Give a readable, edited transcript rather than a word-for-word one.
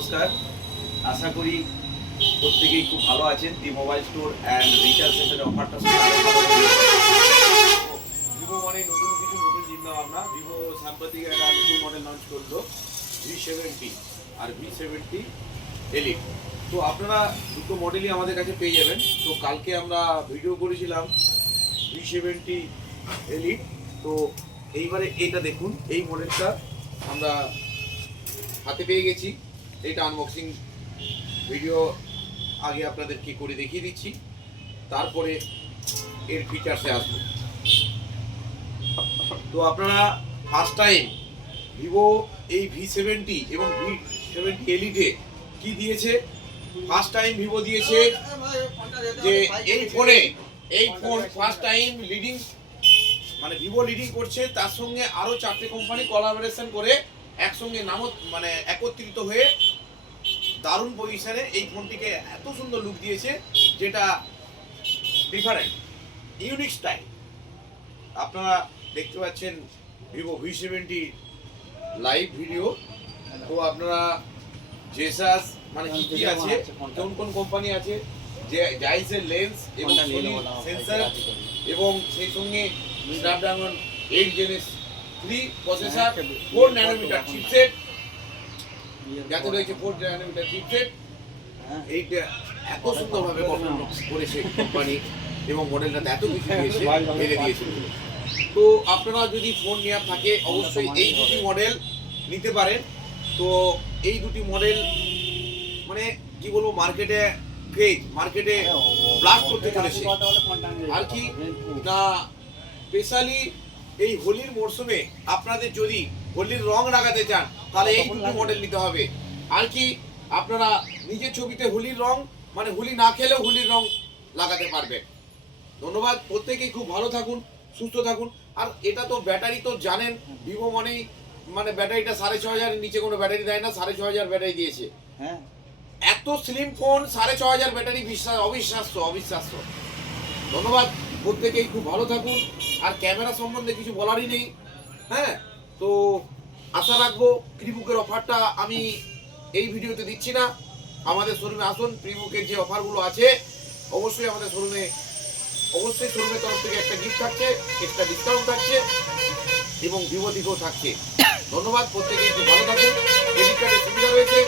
নমস্কার, আশা করি প্রত্যেকেই খুব ভালো আছেন। দি মোবাইল স্টোর অ্যান্ড রিটেল সেন্টারের অফারটা ভিভো মানে নতুন চিন্তা ভাবনা। ভিভো সাম্প্রতিক একটা নতুন মডেল লঞ্চ করলো V70 আর V70 এলিট। তো আপনারা দুটো মডেলই আমাদের কাছে পেয়ে যাবেন। তো কালকে আমরা ভিডিও করেছিলাম V70 এলিট। তো এইবারে এটা দেখুন, এই মডেলটা আমরা হাতে পেয়ে গেছি। এটা আনবক্সিং ভিডিও আগে আপনাদেরকে করে দেখিয়ে দিচ্ছি, তারপরে এর ফিচার্সে আসবো। তো আপনারা ফার্স্ট টাইম ভিভো এই V70 এবং V70 এলিটে কি দিয়েছে, ফার্স্ট টাইম ভিভো দিয়েছে যে এই ফোন ফার্স্ট টাইম লিডিং, মানে ভিভো লিডিং করছে, তার সঙ্গে আরো 4টে কোম্পানি কোলাবোরেশন করে একসঙ্গে মানে একত্রিত হয়ে দারুণ পজিশনে এই ফোনটিকে এত সুন্দর লুক দিয়েছে, যেটা ডিফারেন্ট ইউনিক স্টাইল। আপনারা দেখতে পাচ্ছেন ভিভো V70 লাইভ ভিডিও। তো আপনারা জেসাস মানে কি আছে, কোন কোম্পানি আছে, যে জাইসের লেন্স এবং সেন্সর এবং সেই সঙ্গে Snapdragon 8 Gen 3 processor, 4 nanometer chipset, যাতে রয়েছে 4 ন্যানোমিটার চিপসেট। এইটা এত সুন্দরভাবে গঠন করেছে কোম্পানি এবং মডেলটা এত কিছু দিয়েছে, ফেলে দিয়েছে। তো আপনারা যদি ফোন নেওয়ার থাকে অবশ্যই এই দুটি মডেল নিতে পারেন। তো এই দুটি মডেল মানে কি বলবো, মার্কেটে ব্লাস্ট করতে চলেছে আর কি না। স্পেশালি এই হোলির মরশুমে আপনাদের যদি হোলির রং লাগাতে চান, তাহলে এই দুটি মডেল নিতে হবে। আর কি আপনারা নিজের ছবিতে হোলির রং, মানে হোলি না খেলেও হোলির রং লাগাতে পারবেন। ধন্যবাদ, প্রত্যেকেই খুব ভালো থাকুন, সুস্থ থাকুন। আর এটা তো ব্যাটারি তো জানেন, ভিভো মানে ব্যাটারিটা 6500 নিচে কোনো ব্যাটারি দেয় না, 6500 ব্যাটারি দিয়েছে। হ্যাঁ, এত স্লিম ফোন 6500 ব্যাটারি, অবিশ্বাস্য। ধন্যবাদ, প্রত্যেকেই খুব ভালো থাকুন। আর ক্যামেরা সম্বন্ধে কিছু বলারই নেই। হ্যাঁ, তো আশা রাখবো প্রিবুকের অফারটা আমি এই ভিডিওতে দিচ্ছি না। আমাদের শোরুমে আসুন, প্রিবুকের যে অফারগুলো আছে অবশ্যই আমাদের শোরুমের তরফ থেকে একটা গিফট থাকছে, একটা ডিসকাউন্ট থাকছে এবং ভিভো দিকেও থাকছে। ধন্যবাদ, প্রত্যেকেই খুব ভালো থাকুন। ক্রেডিট কার্ডের সুবিধা রয়েছে।